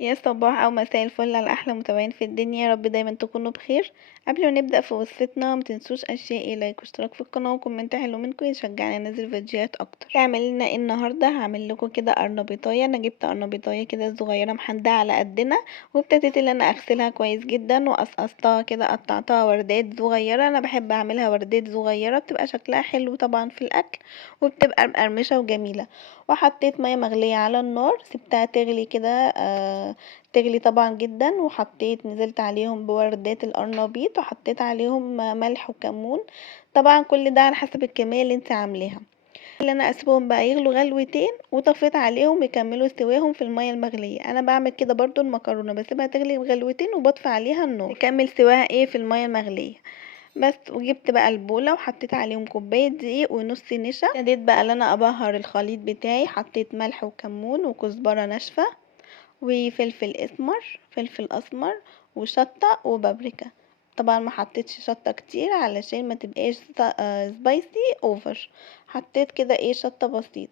يا صباح أو مساء الفل على أحلى متابعين في الدنيا، يا رب دايما تكونوا بخير. قبل ما نبدأ في وصفتنا متنسوش أشياء لايك واشتراك في القناة وكومنت حلو منكم يشجعني أنزل فيديوهات أكتر. هعمل لنا ايه النهاردة؟ هعمل لكم كده قرنبيطاية. أنا جبت قرنبيطاية كده صغيرة محدقة على قدنا، وابتديت ان انا اغسلها كويس جدا وقصقصتها كده، قطعتها وردات صغيرة. انا بحب اعملها وردات صغيرة، بتبقى شكلها حلو طبعا في الأكل وبتبقى مقرمشة وجميلة. وحطيت مية مغلية على النار، سبتها تغلي كده تغلي طبعا جدا، وحطيت نزلت عليهم بوردات القرنبيط وحطيت عليهم ملح وكمون. طبعا كل ده على حسب الكمية اللي انت عاملاها. اللي انا اسيبهم بقى يغلوا غلوتين وطفيت عليهم يكملوا سواهم في المية المغلية. انا بعمل كده برضو المكرونة، بسيبها تغلي غلوتين وبطفي عليها النار تكمل سواها ايه في المية المغلية بس. وجبت بقى البولة وحطيت عليهم كوباية دقيق ونص نشا. ابتديت بقى ان انا ابهر الخليط بتاعي، حطيت ملح وكمون وكزبرة ناشفة وفلفل اسمر، فلفل اسمر وشطة وبابريكا. طبعا ما حطيتش شطة كتير علشان ما تبقاش سبايسي اوفر. حطيت كده ايه شطة بسيط،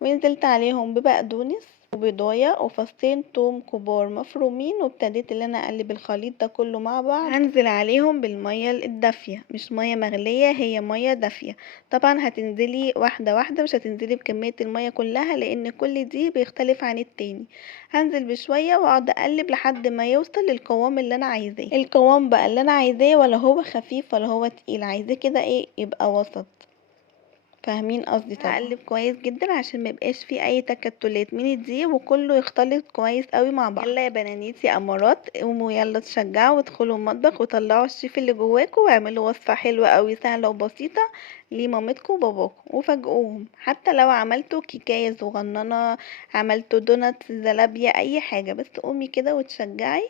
ونزلت عليهم ببقدونس وبيضايه وفصين توم كبار مفرومين. وابتديت ان انا اقلب الخليط ده كله مع بعض. هنزل عليهم بالميه الدافيه، مش ميه مغليه، هي ميه دافيه. طبعا هتنزلي واحده واحده، مش هتنزلي بكميه الميه كلها لان كل دي بيختلف عن التاني. هنزل بشويه واقعد اقلب لحد ما يوصل للقوام اللي انا عايزاه. القوام بقى اللي انا عايزاه ولا هو خفيف ولا هو تقيل، عايزاه كده ايه يبقى وسط. فاهمين قصدي طبعا. هقلب كويس جدا عشان ما يبقاش فيه اي تكتلات من الدقيق وكله يختلط كويس قوي مع بعض. يلا يا بنانيتي يا امارات، قوموا يلا تشجعوا وادخلوا المطبخ وطلعوا الشيف اللي جواكوا واعملوا وصفه حلوه قوي سهله وبسيطه لمامتكم وباباكم وفاجئوهم. حتى لو عملتوا كيكايه صغننه، عملتوا دونات، زلابيا، اي حاجه، بس قومي كده وتشجعي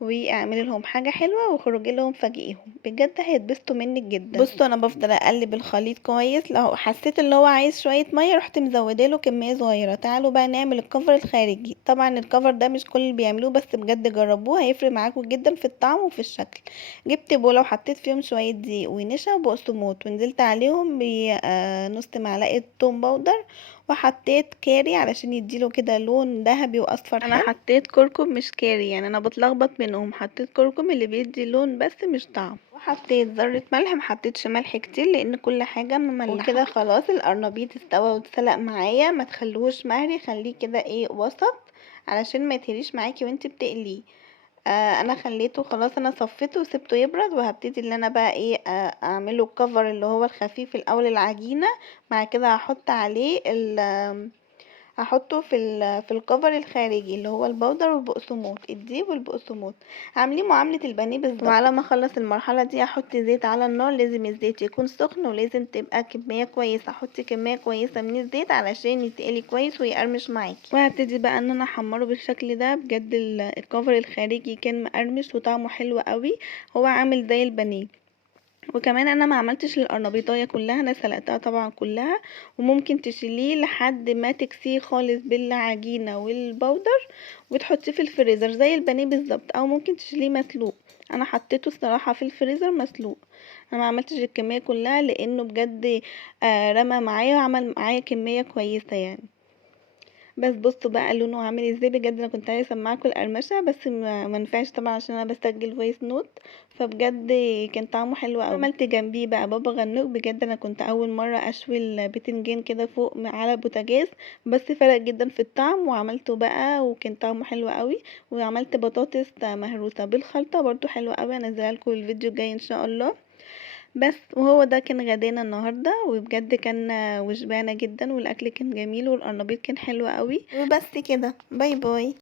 واعملي لهم حاجه حلوه واخرجي لهم فاجئيهم، بجد هيتبسطوا منك جدا. بصوا انا بفضل اقلب الخليط كويس، لو حسيت اللي هو عايز شويه ميه رحت مزوده له كميه صغيره. تعالوا بقى نعمل الكفر الخارجي. طبعا الكفر ده مش كل اللي بيعملوه، بس بجد جربوه هيفرق معاكم جدا في الطعم وفي الشكل. جبت بوله وحطيت فيهم شويه دقيق ونشا وبقسماط، ونزلت عليهم بنص معلقه توم باودر، وحطيت كاري علشان يديله كده لون ذهبي واصفر حلو. انا حطيت كركم مش كاري، يعني انا بتلخبط منهم. حطيت كركم اللي بيدي لون بس مش طعم، وحطيت ذرة ملح، محطيتش ملح كتير لان كل حاجة مملحة. وكده خلاص القرنبيط استوى واتسلق معايا. ما تخلوهوش مهري، خليه كده ايه وسط علشان ما يتهريش معاكي وانتي بتقليه. انا خليته خلاص، انا صفيته وسبته يبرد، وهبتدي ان انا بقى ايه اعمله الكفر اللي هو الخفيف الاول العجينة. مع كده هحط عليه هحطه في الكفر الخارجي اللي هو البودر والبقسماط، الدقيق والبقسماط. عاملين معاملة البانيه بالظبط. وعلى ما اخلص المرحلة دي احط زيت على النار. لازم الزيت يكون سخن ولازم تبقى كمية كويسة. احطي كمية كويسة من الزيت علشان يتقلي كويس ويقرمش معاكي. وهبتدي بقى ان انا احمره بالشكل ده. بجد الكفر الخارجي كان مقرمش وطعمه حلو قوي، هو عامل زي البانيه. وكمان انا ما عملتش القرنبيطايه كلها، انا سلقتها طبعا كلها. وممكن تشيليه لحد ما تكسيه خالص بالعجينه والبودر وتحطيه في الفريزر زي البانيه بالظبط، او ممكن تشيليه مسلوق. انا حطيته الصراحه في الفريزر مسلوق. انا ما عملتش الكميه كلها لانه بجد رمى معايا وعمل معايا كميه كويسه يعني. بس بصوا بقى لونه عامل ازاي. بجد انا كنت عايزه اسمعكم القرمشه بس ما نفعش طبعا عشان انا بسجل فويس نوت. فبجد كان طعمه حلو قوي. عملت جنبيه بقى بابا غنوج. بجد انا كنت اول مره اشوي البتنجان كده فوق على البوتاجاز، بس فرق جدا في الطعم وعملته بقى وكان طعمه حلو قوي. وعملت بطاطس مهروسه بالخلطه برضو حلوه قوي، انزلها لكم الفيديو الجاي ان شاء الله. بس وهو ده كان غدانا النهارده، وبجد كان وشبعنا جدا والاكل كان جميل والقرنبيط كان حلو قوي. وبس كده، باي باي.